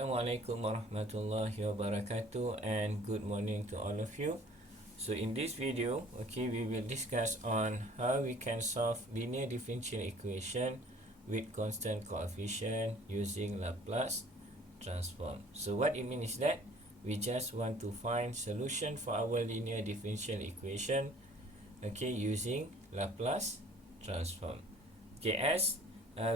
Assalamualaikum warahmatullahi wabarakatuh, and good morning to all of you. So in this video, we will discuss on how we can solve linear differential equation with constant coefficient using Laplace transform. So what it means is that we just want to find solution for our linear differential equation using Laplace transform. As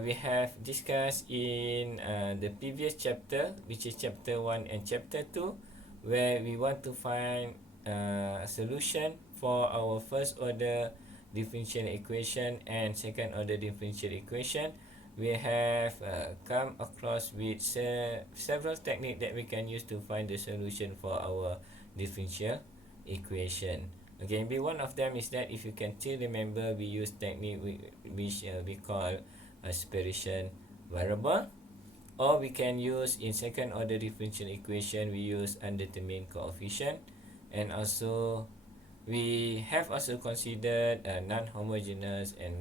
we have discussed in the previous chapter, which is chapter 1 and chapter 2, where we want to find a solution for our first order differential equation and second order differential equation. We have come across with several techniques that we can use to find the solution for our differential equation. Maybe one of them is that, if you can still remember, we use technique which we call a separation variable, or we can use in second order differential equation, we use undetermined coefficient, and also we have also considered non-homogeneous and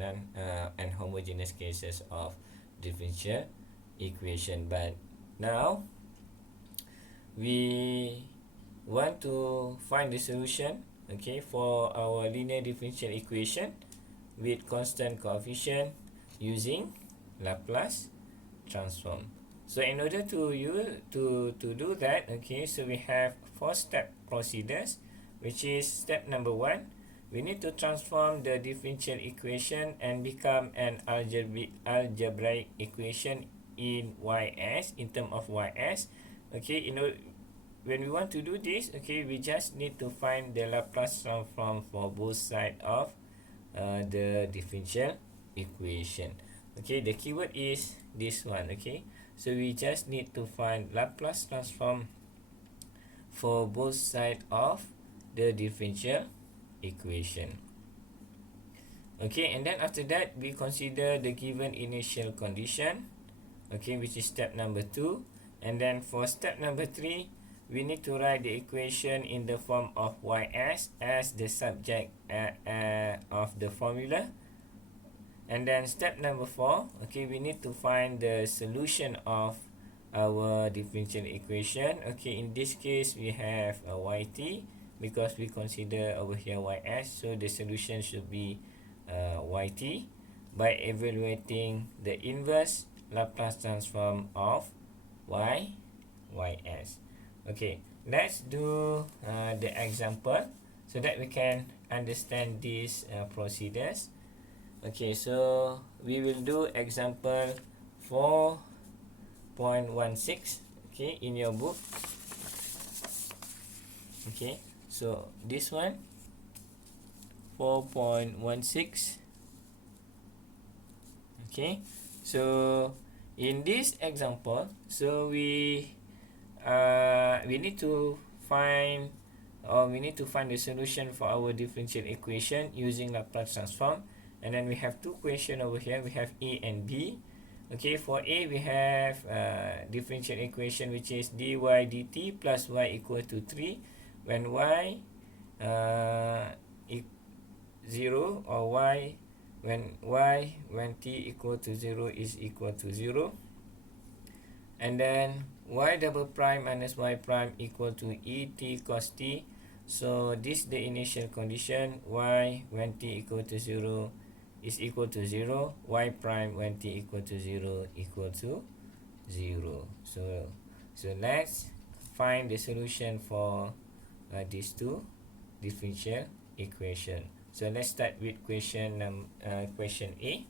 homogeneous cases of differential equation. But now we want to find the solution for our linear differential equation with constant coefficient using Laplace transform. So in order to do that, so we have 4-step procedures, which is step number 1, we need to transform the differential equation and become an algebraic equation in ys, in term of ys. When we want to do this, we just need to find the Laplace transform for both sides of the differential equation. The keyword is this one. So we just need to find Laplace transform for both sides of the differential equation. And then after that, we consider the given initial condition, which is step number 2. And then for step number 3, we need to write the equation in the form of ys as the subject of the formula. And then step number 4, we need to find the solution of our differential equation. In this case, we have a yt, because we consider over here ys, so the solution should be yt by evaluating the inverse Laplace transform of ys. Let's do the example so that we can understand these procedures. So we will do example 4.16 in your book. So this one, 4.16. So in this example, so we need to find the solution for our differential equation using Laplace transform. And then we have two questions over here. We have A and B. For A, we have differential equation, which is dy dt plus y equal to 3 when y 0, or y when t equal to 0 is equal to 0. And then y double prime minus y prime equal to et cos t. So this is the initial condition. Y when t equal to 0 is equal to 0. Y prime when t equal to 0 equal to 0. So let's find the solution for these two differential equation. So let's start with question A.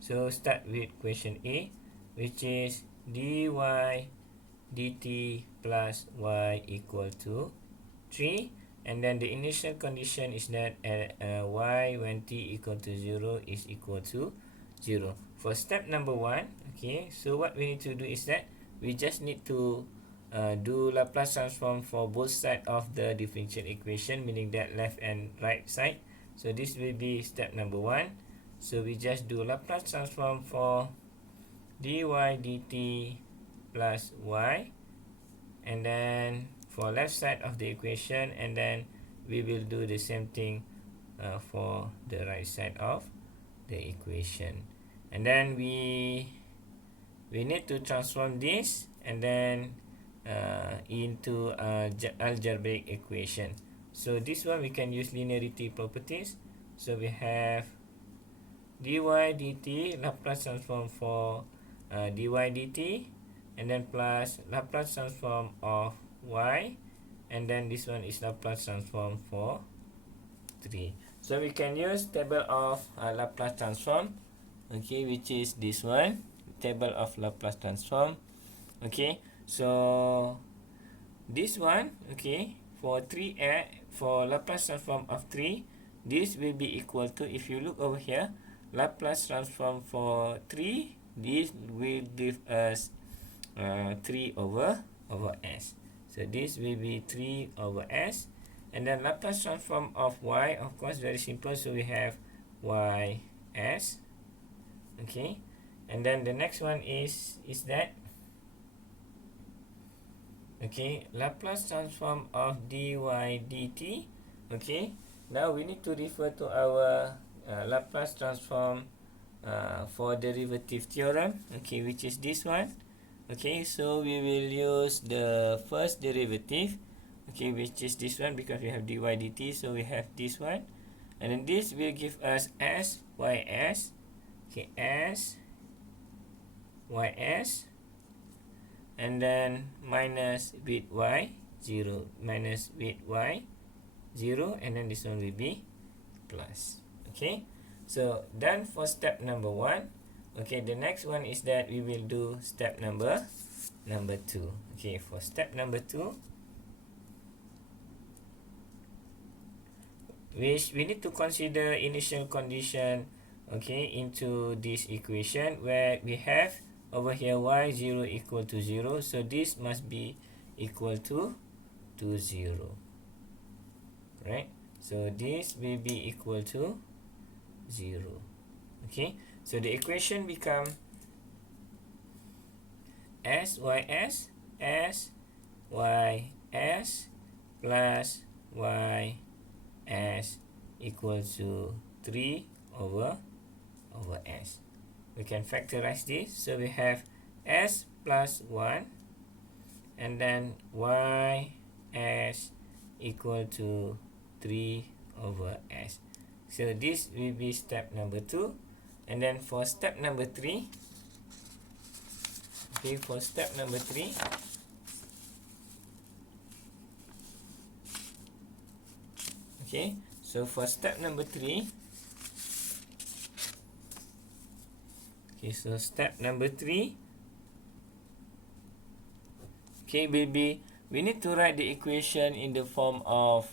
So start with question A, which is dy dt plus y equal to 3, and then the initial condition is that y when t equal to 0 is equal to 0. For step number 1, so what we need to do is that we just need to do Laplace transform for both sides of the differential equation, meaning that left and right side. So this will be step number 1. So we just do Laplace transform for dy dt plus y, and then for left side of the equation, and then we will do the same thing for the right side of the equation. And then we need to transform this and then into a algebraic equation. So this one we can use linearity properties. So we have dy dt Laplace transform for dy dt, and then plus Laplace transform of y, and then this one is Laplace transform for 3. So we can use table of Laplace transform, okay, which is this one, table of Laplace transform. Okay, so this one, okay, for 3 for Laplace transform of 3, this will be equal to, if you look over here, Laplace transform for 3, this will give us 3 over s. So this will be 3 over s. And then Laplace transform of y, of course, very simple. So we have y s. Okay. And then the next one is that, okay, Laplace transform of dy dt. Okay. Now we need to refer to our Laplace transform for derivative theorem. Okay, which is this one. Okay, so we will use the first derivative, okay, which is this one, because we have dy dt, so we have this one, and then this will give us s ys, okay, s ys, and then minus with y 0, minus with y 0, and then this one will be plus. Okay, so done for step number 1. Okay, the next one is that we will do step number 2. Okay, for step number 2, which we need to consider initial condition, okay, into this equation, where we have over here y0 equal to 0, so this must be equal to 0, right? So this will be equal to 0. Okay, so the equation become s ys plus y s equal to 3 over s. We can factorize this, so we have s plus 1, and then y s equal to 3 over s. So this will be step number 2. And then for step number 3, okay, for step number 3, okay, so for step number 3, okay, so step number 3, okay, we need to write the equation in the form of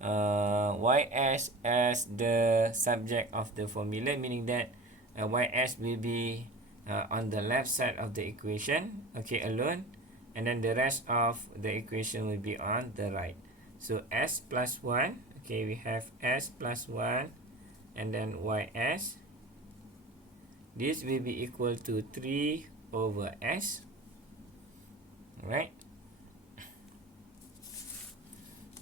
ys as the subject of the formula, meaning that ys will be on the left side of the equation, okay, alone, and then the rest of the equation will be on the right. So s plus 1, okay, we have s plus 1, and then ys, this will be equal to 3 over s, right?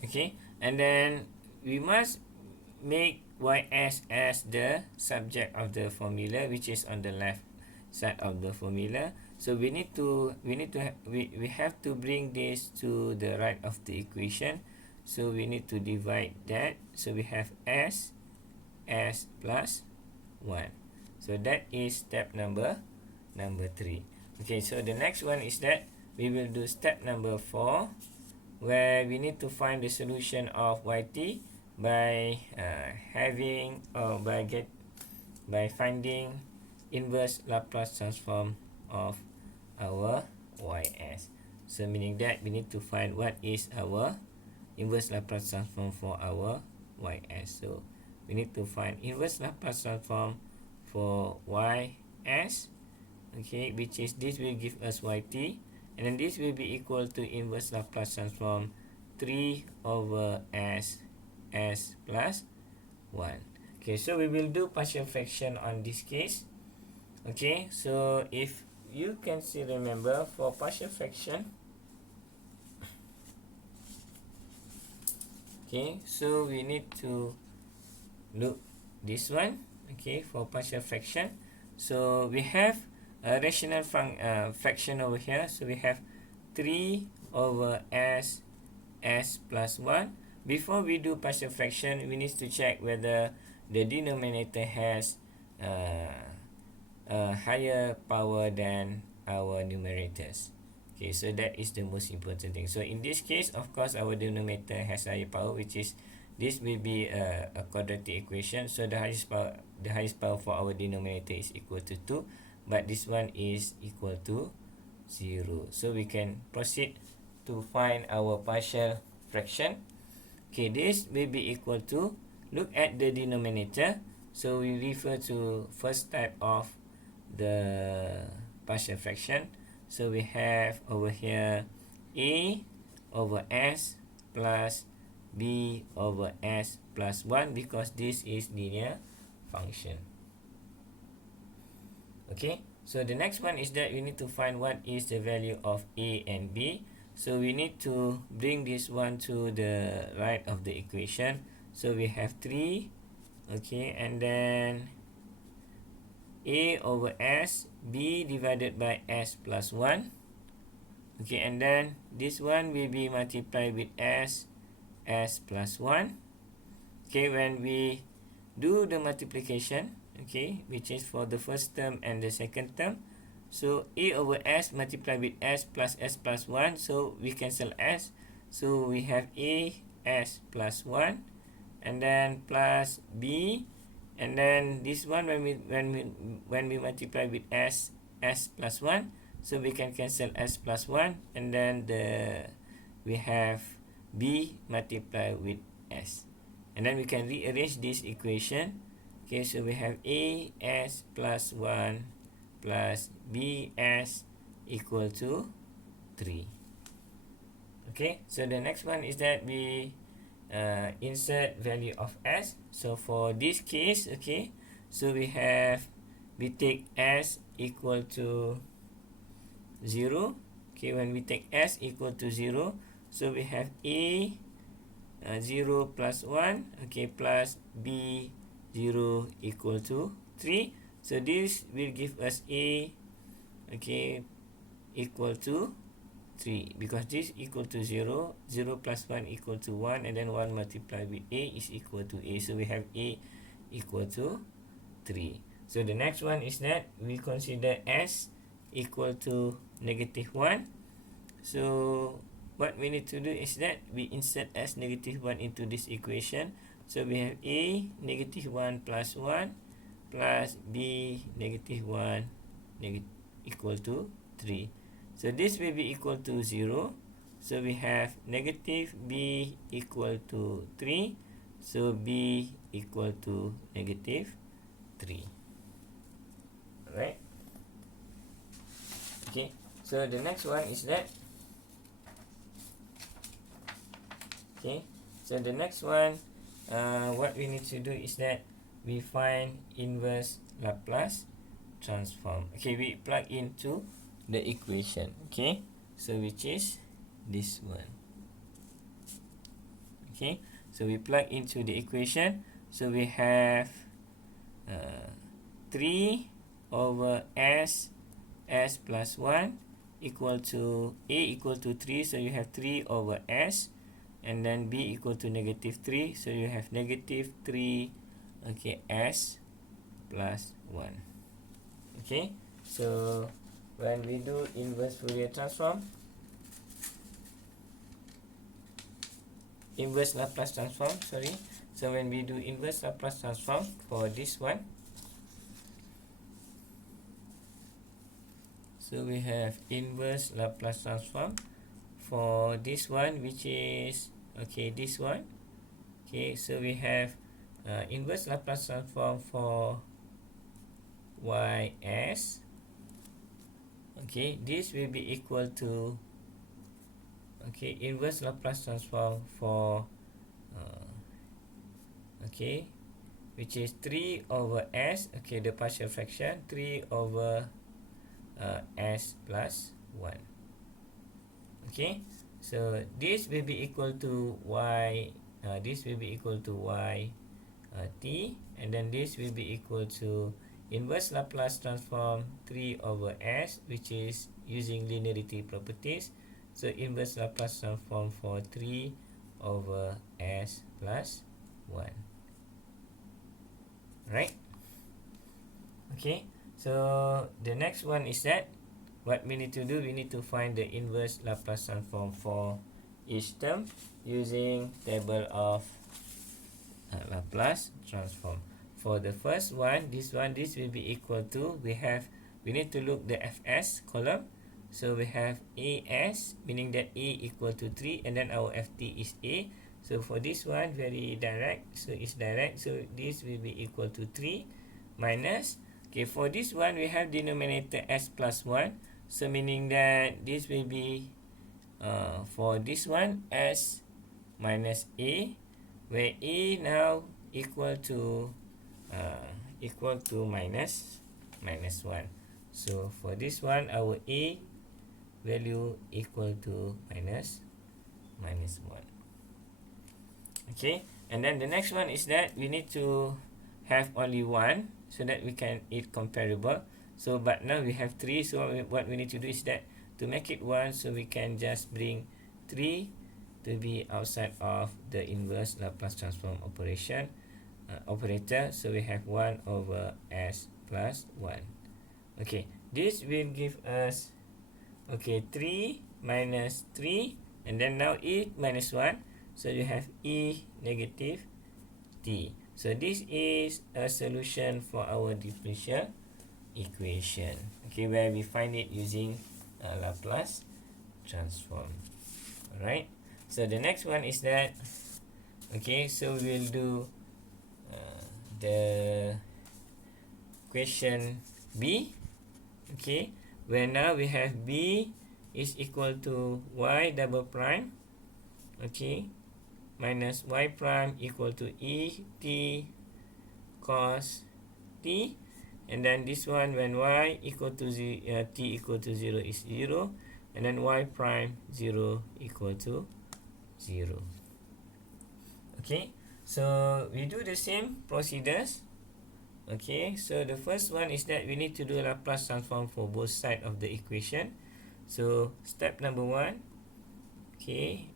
Okay, and then we must make ys as the subject of the formula, which is on the left side of the formula. So we have to bring this to the right of the equation. So we need to divide that. So we have s plus 1. So that is step number 3. Okay, so the next one is that we will do step number 4, where we need to find the solution of yt by by finding inverse Laplace transform of our ys. So meaning that we need to find what is our inverse Laplace transform for our ys. So we need to find inverse Laplace transform for ys, okay, which is this will give us yt, and then this will be equal to inverse Laplace transform 3 over s plus 1. Okay, so we will do partial fraction on this case. Okay, so if you can still remember, for partial fraction, Okay, so we need to look this one, okay, for partial fraction. So we have a rational fraction over here. So we have 3 over s plus 1. Before we do partial fraction, we need to check whether the denominator has a higher power than our numerators. Okay, so that is the most important thing. So in this case, of course, our denominator has higher power, which is this will be a quadratic equation. So the highest power for our denominator is equal to 2, but this one is equal to 0. So we can proceed to find our partial fraction. Okay, this will be equal to, look at the denominator. So we refer to first type of the partial fraction. So we have over here a over s plus b over s plus 1, because this is linear function. Okay, so the next one is that we need to find what is the value of a and b. So we need to bring this one to the right of the equation. So we have 3, okay, and then a over s, b divided by s plus 1. Okay, and then this one will be multiplied with s plus 1. Okay, when we do the multiplication, okay, which is for the first term and the second term, so a over s multiplied with s plus 1, so we cancel s, so we have a s plus 1, and then plus b, and then this one when we multiply with s plus 1, so we can cancel s plus 1, and then we have b multiplied with s, and then we can rearrange this equation. Okay, so we have a s plus 1 plus b s equal to 3. Okay, so the next one is that we insert value of s. So for this case, okay, so we take s equal to 0. Okay, when we take s equal to 0, so we have a 0 plus 1, okay, plus b 0 equal to 3. So this will give us a, okay, equal to 3, because this equal to 0, 0 plus 1 equal to 1, and then 1 multiplied with a is equal to a. So we have a equal to 3. So the next one is that we consider s equal to -1. So what we need to do is that we insert s -1 into this equation. So we have a -1 plus 1 plus b -1 equal to 3. So this will be equal to 0. So we have negative b equal to 3. So b equal to -3. Alright. Okay. So the next one is that. Okay. So the next one, what we need to do is that we find inverse Laplace transform. Okay, we plug into the equation. Okay, so which is this one. Okay, so we plug into the equation. So we have 3 over s plus 1 equal to a equal to 3. So you have 3 over s, and then b equal to -3. So you have -3, okay, s plus 1. Okay, so when we do inverse Fourier transform, inverse Laplace transform, sorry. So when we do inverse Laplace transform for this one, so we have inverse Laplace transform for this one, which is, okay, this one. Okay, so we have inverse Laplace transform for ys. Okay, this will be equal to, okay, inverse Laplace transform for okay, which is 3 over s, okay, the partial fraction, 3 over s plus 1. Okay, so this will be equal to y this will be equal to y t, and then this will be equal to inverse Laplace transform 3 over s, which is using linearity properties. So inverse Laplace transform for 3 over s plus 1. Right? Okay, so the next one is that what we need to do, we need to find the inverse Laplace transform for each term using table of Laplace transform. For the first one, this will be equal to, we need to look the fs column. So we have as, meaning that a equal to 3, and then our ft is a. So for this one, very direct, so it's direct, so this will be equal to 3 minus, okay, for this one we have denominator s plus 1, so meaning that this will be for this one s minus a, where a now equal to minus 1. So for this one, our a value equal to minus 1. Okay, and then the next one is that we need to have only 1 so that we can it comparable. So but now we have 3, so what we need to do is that to make it 1, so we can just bring 3 to be outside of the inverse Laplace transform operator. So we have 1 over s plus 1. Okay, this will give us 3 minus 3, and then now e minus 1, so you have e negative t. So this is a solution for our differential equation, okay, where we find it using Laplace transform. Alright, so the next one is that, okay, so we'll do the question B, okay, where now we have B is equal to y double prime, okay, minus y prime equal to e t cos t, and then this one when y equal to t equal to 0 is 0, and then y prime 0 equal to 0. Okay, so we do the same procedures. Okay, so the first one is that we need to do Laplace transform for both sides of the equation. So step number 1, okay,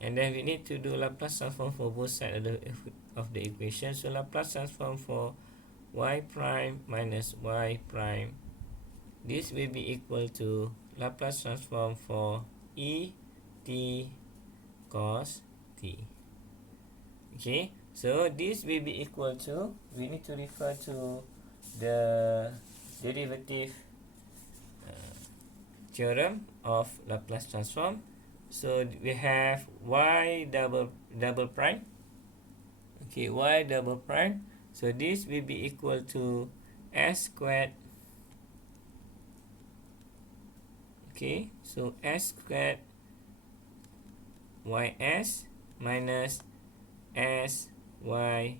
and then we need to do Laplace transform for both sides of the equation. So Laplace transform for y prime minus y prime, this will be equal to Laplace transform for e t cos t. Okay, so this will be equal to, we need to refer to the derivative theorem of Laplace transform. So we have y double prime, okay, y double prime, so this will be equal to s squared, okay, so s squared ys minus s y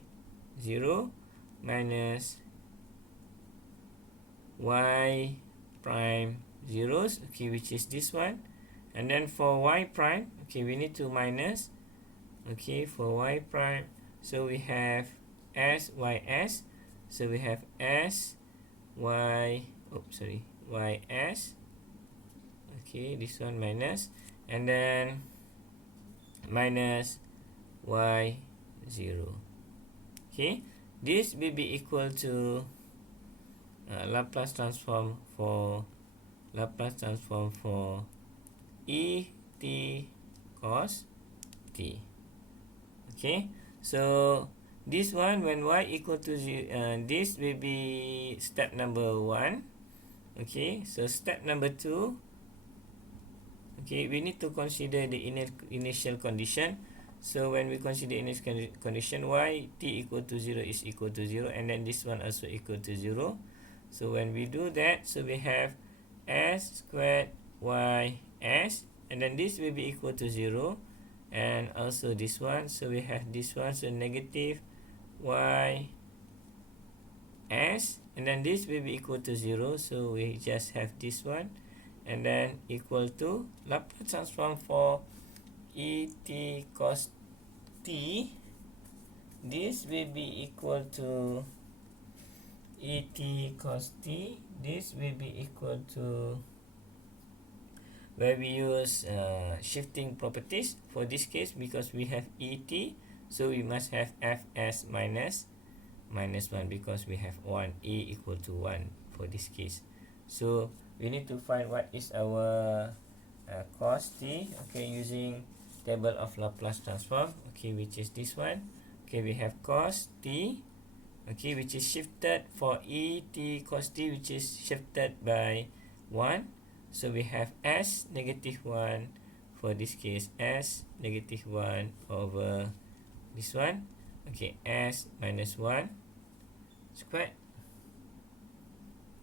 0 minus y prime zeros, okay, which is this one. And then for y prime, okay, we need to minus, okay, for y prime, so we have s ys, so we have s y, ys, okay, this one minus, and then minus y 0. Okay, this will be equal to Laplace transform for e t cos t. Okay, so this one when y equal to 0, this will be step number 1. Okay, so step number 2, okay, we need to consider the initial condition. So when we consider initial condition, y t equal to 0 is equal to 0, and then this one also equal to 0. So when we do that, so we have s squared y s, and then this will be equal to 0, and also this one, so we have this one, so negative y s, and then this will be equal to 0, so we just have this one, and then equal to Laplace transform for e t cos t, this will be equal to et cos t. This will be equal to, where we use shifting properties for this case, because we have et, so we must have fs minus 1, because we have 1, a equal to 1 for this case. So we need to find what is our cos t, okay, using table of Laplace transform, okay, which is this one. Okay, we have cos t, okay, which is shifted for et cos t, which is shifted by 1. So we have s negative 1 for this case, s negative 1 over this one, okay, s minus 1 squared,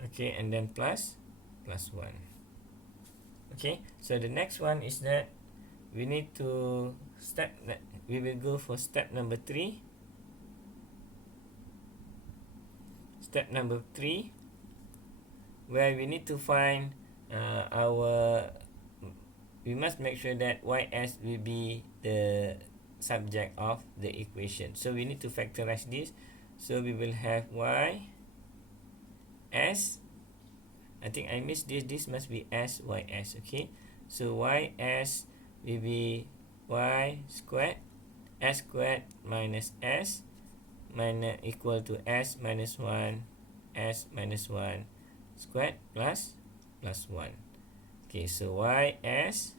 okay, and then plus 1. Okay, so the next one is that we need to we will go for step number 3. Step number 3, where we need to find we must make sure that ys will be the subject of the equation. So we need to factorize this. So we will have y s, I think I missed this, this must be s ys, okay. So ys will be y squared, s squared minus s minus equal to s minus 1 squared plus 1. Okay, so ys,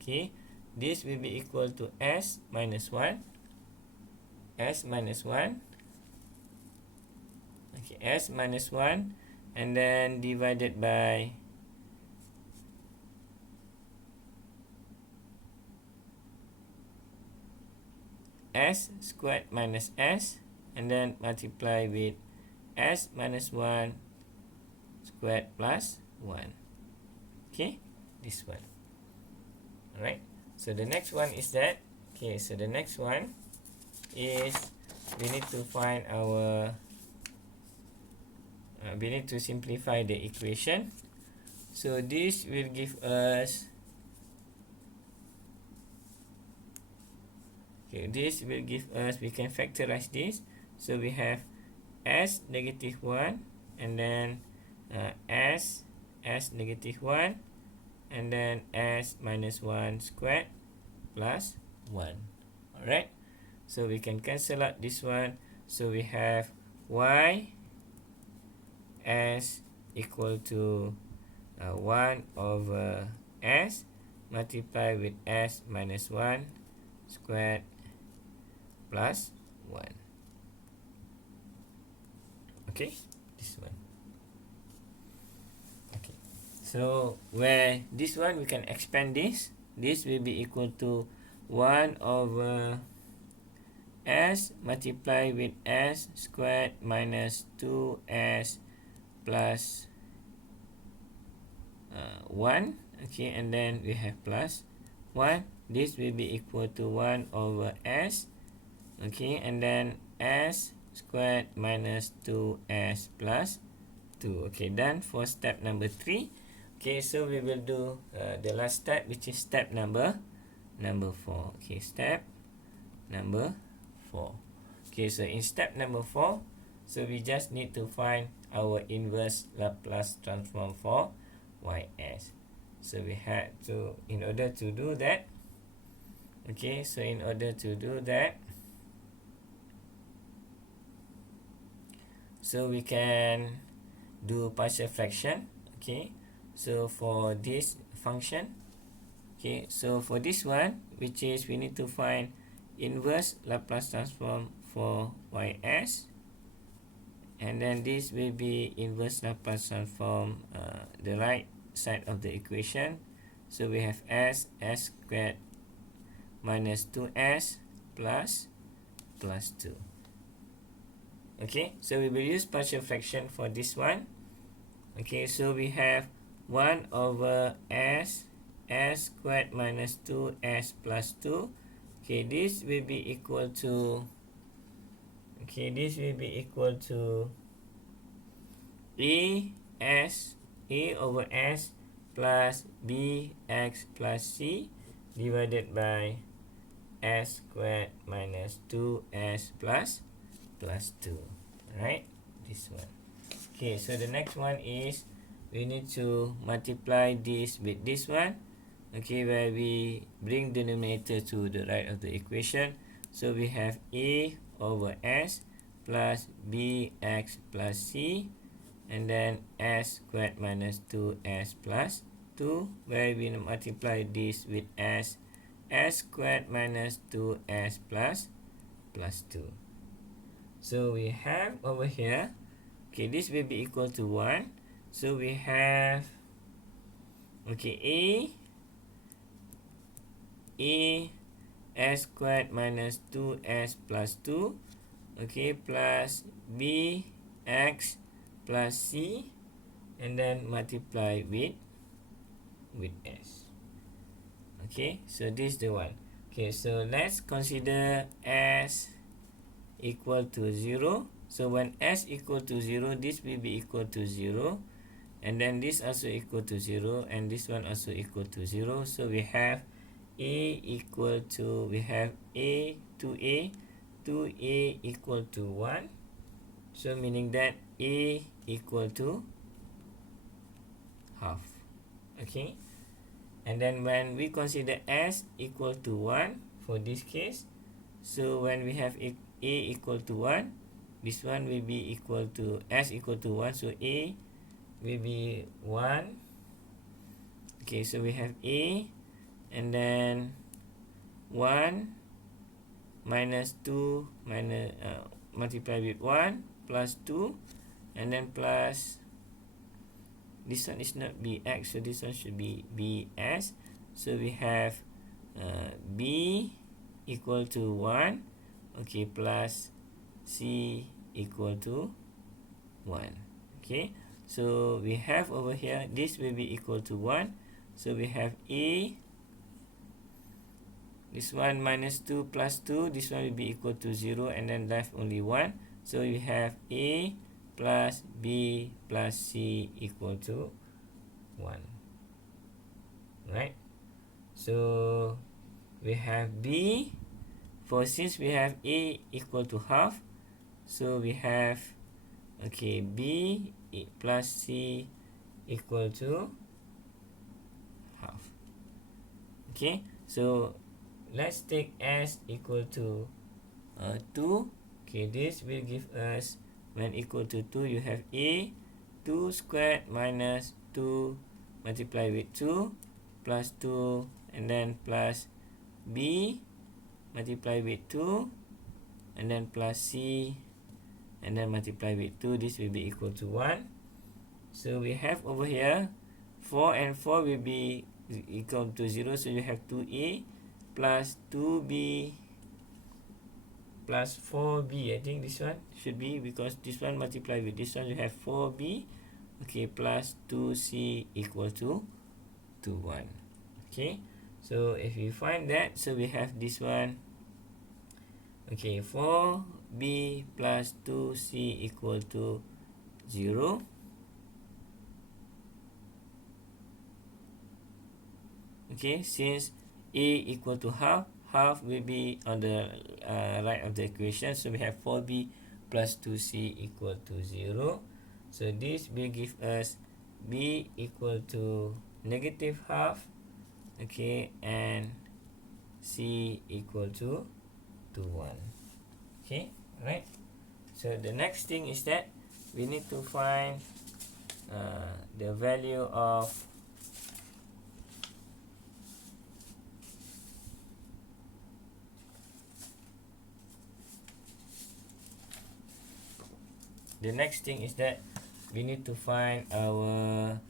okay, this will be equal to s minus 1, okay, s minus 1, and then divided by s squared minus s, and then multiply with s minus 1 squared plus 1. Okay, this one. Alright, so the next one is that, okay, so the next one is we need to find our we need to simplify the equation. So this will give us, okay, this will give us, we can factorize this. So we have s negative 1, and then s negative 1, and then s minus 1 squared plus 1. Alright, so we can cancel out this one. So we have y s equal to 1 over s multiplied with s minus 1 squared plus 1. Okay, this one. Okay, so where this one we can expand this. This will be equal to 1 over s multiplied with s squared minus 2s plus 1. Okay, and then we have plus 1. This will be equal to 1 over s, okay, and then s squared minus 2s plus 2. Okay, done for step number 3. Okay, so we will do the last step, which is step number 4. Okay, step number 4. Okay, so in step number 4, so we just need to find our inverse Laplace transform for ys. So we had to, in order to do that, okay, so in order to do that, so we can do partial fraction. Okay, so for this function, okay, so for this one, which is we need to find inverse Laplace transform for ys, and then this will be inverse Laplace transform the right side of the equation. So we have s squared minus 2s plus 2. Okay, so we will use partial fraction for this one. Okay, so we have 1 over s squared minus 2s plus 2. Okay, this will be equal to, okay, this will be equal to a over s plus bx plus c divided by s squared minus 2s plus 2. Right, this one. Okay, so the next one is we need to multiply this with this one. Okay, where we bring denominator to the right of the equation. So we have a over s plus bx plus c, and then s squared minus 2s plus 2, where we multiply this with s squared minus 2s plus 2. So we have over here, okay, this will be equal to 1. So we have, okay, a s squared minus 2s plus 2, okay, plus b x plus c, and then multiply with s. Okay, so this is the one. Okay, so let's consider s equal to 0. So when s equal to 0, this will be equal to 0, and then this also equal to 0, and this one also equal to 0. So we have a equal to, we have a 2a equal to 1. So meaning that a equal to half. Okay, and then when we consider s equal to 1 for this case, so when we have a equal to 1, this one will be equal to s equal to 1, so a will be 1. Okay, so we have a, and then 1 minus 2 minus multiply with 1 plus 2, and then plus, this one is not bx, so this one should be bs. So we have b equal to 1, okay, plus c equal to 1. Okay, so we have over here, this will be equal to 1. So we have a, this one minus 2 plus 2, this one will be equal to 0, and then left only 1. So we have a plus b plus c equal to 1. Right, so we have b, for since we have a equal to half, so we have, okay, b plus c equal to half. Okay, so let's take s equal to 2. Okay, this will give us, when equal to 2, you have a 2 squared minus 2 multiply with 2 plus 2, and then plus b multiply with 2, and then plus c, and then multiply with 2. This will be equal to 1. So we have over here 4 and 4 will be equal to 0, so you have 2a plus 2b plus 4b. I think this one should be, because this one multiply with this one, you have 4b, okay, plus 2c equal to 1. Okay, so if we find that, so we have this one, okay, 4b plus 2c equal to 0. Okay, since a equal to half, half will be on the right of the equation, so we have 4b plus 2c equal to 0. So this will give us b equal to negative half, okay, and c equal to 1. Okay, right. So the next thing is that we need to find the value of the next thing is that we need to find our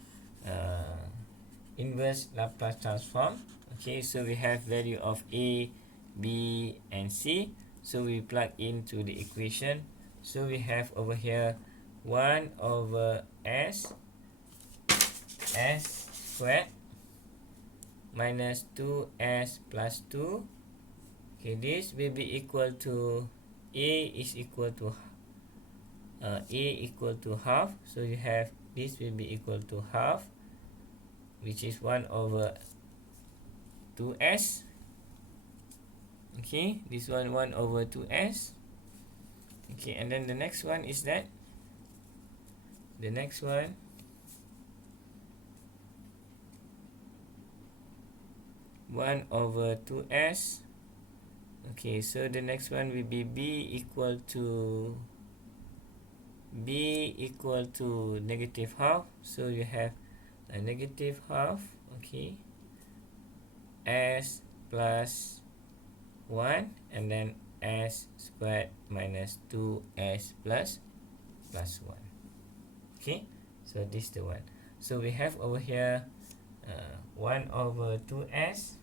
inverse Laplace transform. Okay, so we have value of a, b, and c. So we plug into the equation. So we have over here 1 over s squared minus 2s plus 2. Okay, this will be equal to a is equal to a equal to half. So you have this will be equal to half, which is 1 over 2s. Okay, this one 1 over 2s. Okay, and then the next one is that the next one 1 over 2s. Okay, so the next one will be b equal to negative half. So you have a negative half. Okay, s plus 1, and then s squared minus 2s plus 1. Okay, so this is the one. So we have over here 1 over 2s,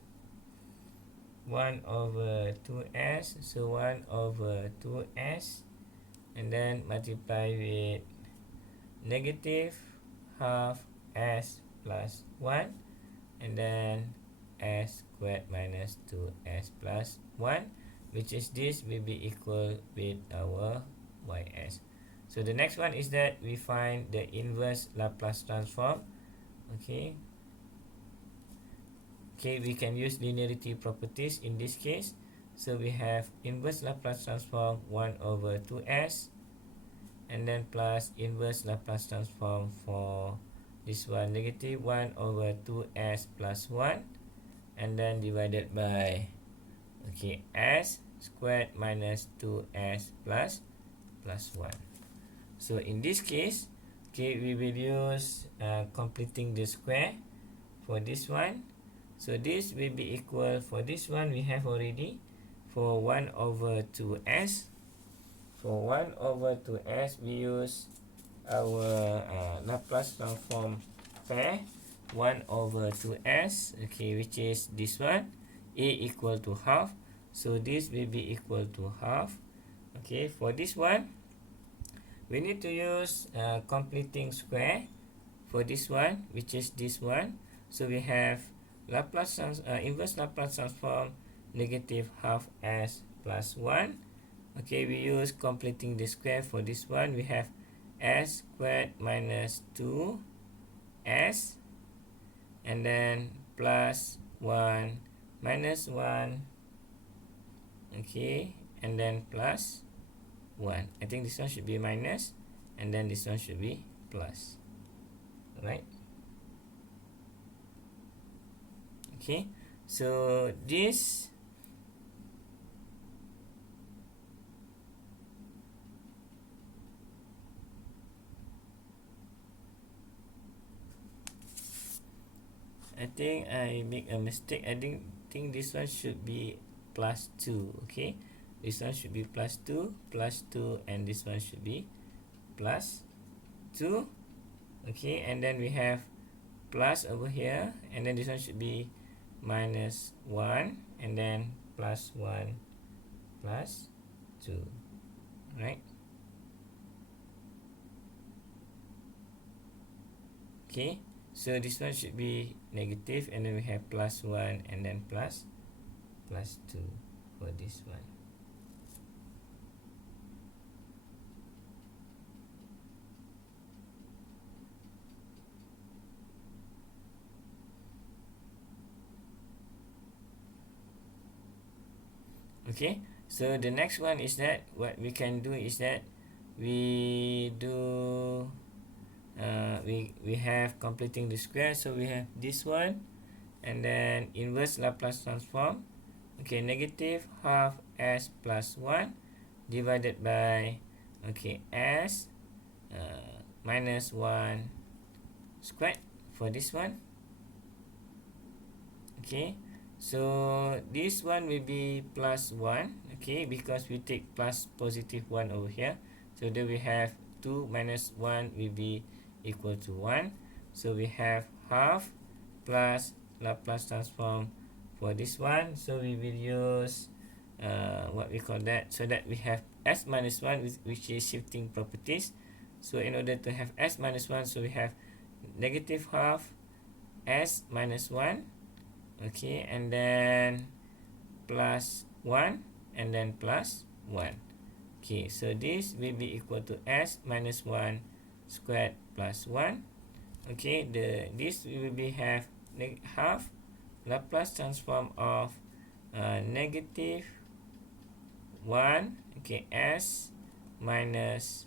1 over 2s, so 1 over 2s, and then multiply with negative half s plus 1, and then s squared minus 2s plus 1, which is this will be equal with our ys. So the next one is that we find the inverse Laplace transform. Okay, we can use linearity properties in this case. So we have inverse Laplace transform 1 over 2s, and then plus inverse Laplace transform for this one, negative 1 over 2s plus 1, and then divided by s squared minus 2s plus 1. So in this case, we will use completing the square for this one. So this will be equal, for this one we have already, for 1 over 2s. For 1 over 2s, we use our Laplace transform pair, 1 over 2s, which is this one, a equal to half. So this will be equal to half. Okay, for this one, we need to use completing square for this one, which is this one. So we have inverse Laplace transform negative half s plus 1. Okay, we use completing the square for this one. We have s squared minus 2s, and then plus 1 minus 1. Okay, and then plus 1. I think this one should be minus, and then this one should be plus. Right? Okay, so this I think I make a mistake. I think this one should be plus 2. Okay, this one should be plus 2, and this one should be plus 2. Okay, and then we have plus over here, and then this one should be minus 1, and then plus 1 plus 2. Right? Okay, so this one should be negative, and then we have plus 1, and then plus 2 for this one. Okay, so the next one is that what we can do is that we do we have completing the square. So we have this one, and then inverse Laplace transform. Okay, negative half s plus 1 divided by s minus 1 squared for this one. Okay, so this one will be plus 1, because we take plus positive 1 over here. So then we have 2 minus 1 will be equal to 1. So we have half plus Laplace transform for this one. So we will use what we call that, so that we have s minus 1, which is shifting properties. So in order to have s minus 1, so we have negative half s minus 1, and then plus 1, and then plus 1. So this will be equal to s minus 1 squared plus 1. This will be have half Laplace transform of negative 1, okay, s minus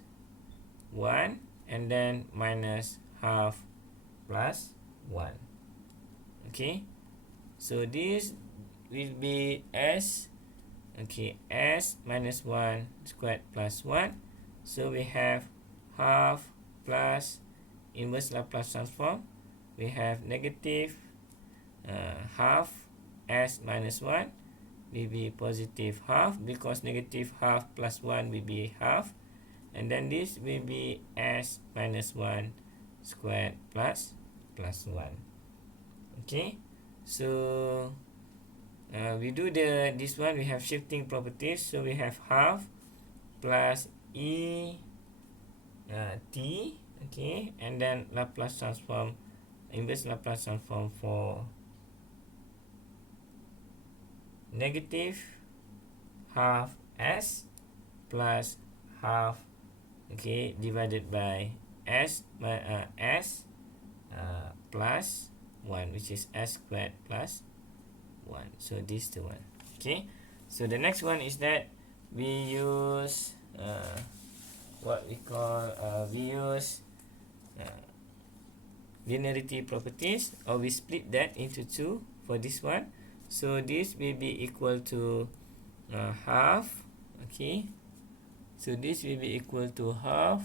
1, and then minus half plus 1. Okay, so this will be s, okay, s minus 1 squared plus 1. So we have half plus inverse Laplace transform. We have negative half s minus 1 will be positive half, because negative half plus 1 will be half. And then this will be s minus 1 squared plus 1. Okay, so we do this one, we have shifting properties. So we have half plus e t, okay, and then Laplace transform, inverse Laplace transform for negative half s plus half, okay, divided by s plus 1, which is s squared plus 1. So this the one. Okay, so the next one is that we use what we call linearity properties, or we split that into 2 for this one. So this will be equal to half. Okay, so this will be equal to half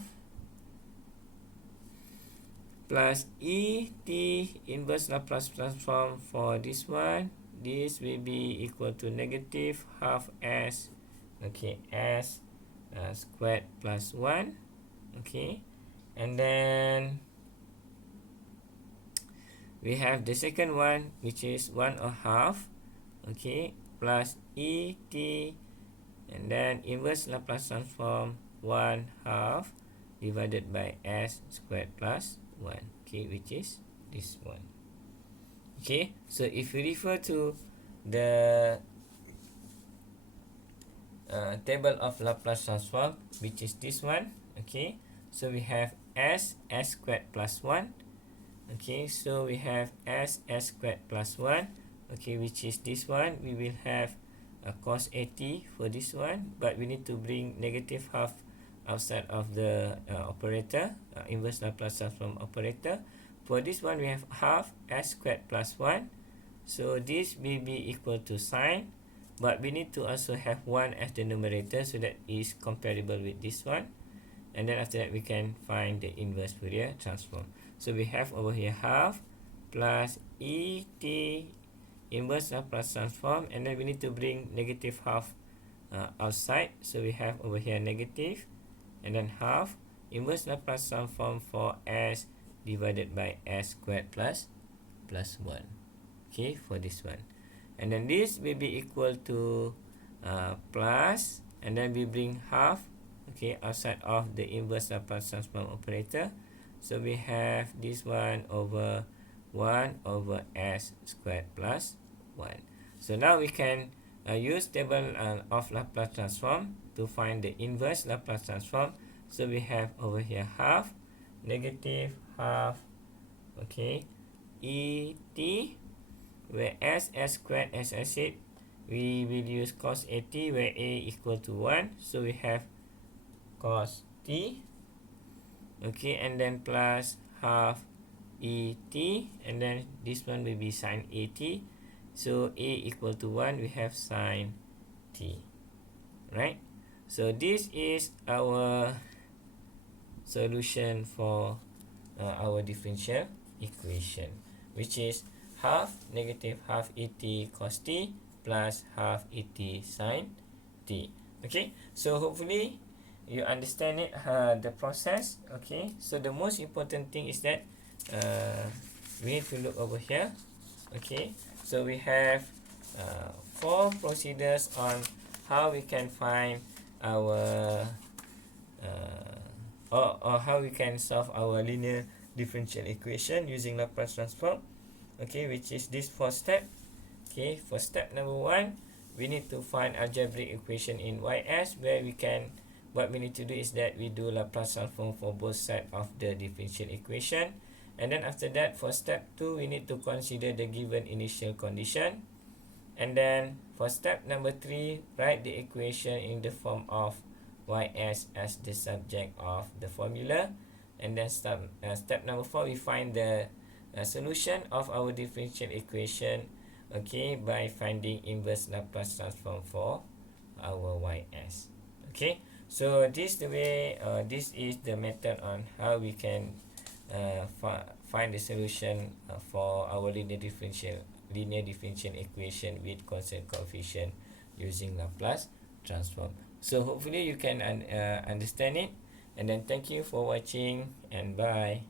plus e t inverse Laplace transform for this one. This will be equal to negative half s, okay, s squared plus 1. Okay, and then we have the second one, which is 1 or half, okay, plus e t, and then inverse Laplace transform 1 half divided by s squared plus 1, okay, which is this one. Okay, so if we refer to the table of Laplace transform, which is this one, okay, so we have s squared plus 1. Okay, so we have s squared plus 1, okay, which is this one. We will have a cos 80 for this one, but we need to bring negative half outside of the operator, inverse Laplace transform operator. For this one, we have half s squared plus 1. So this will be equal to sine, but we need to also have 1 as the numerator, so that is comparable with this one. And then after that, we can find the inverse Fourier transform. So we have over here half plus e t inverse Laplace transform, and then we need to bring negative half outside. So we have over here negative, and then half inverse Laplace transform for s divided by s squared plus 1. Okay, for this one. And then this will be equal to plus, and then we bring half, okay, outside of the inverse Laplace transform operator. So we have this one over 1 over s squared plus 1. So now we can use table of Laplace transform to find the inverse Laplace transform. So we have over here half, negative half, okay, e t, where s squared, as I said, we will use cos 80, where a equal to 1. So we have cos t, okay, and then plus half e t, and then this one will be sin 80. So a equal to 1, we have sin t, right? So this is our solution for our differential equation, which is half negative half et cos t plus half et sin t. Okay, so hopefully you understand it, the process. Okay, so the most important thing is that we need to look over here. Okay, so we have 4 procedures on how we can find our or how we can solve our linear differential equation using Laplace transform. Okay, which is this 4 step. Okay, for step number 1, we need to find algebraic equation in ys, where we can, what we need to do is that we do Laplace transform for both sides of the differential equation. And then after that, for step 2, we need to consider the given initial condition. And then for step number 3, write the equation in the form of ys as the subject of the formula. And then step number 4, we find the solution of our differential equation, okay, by finding inverse Laplace transform for our ys. Okay, so this is the method on how we can find the solution for our linear differential equation with constant coefficient using Laplace transform. So hopefully you can understand it, and then thank you for watching, and bye.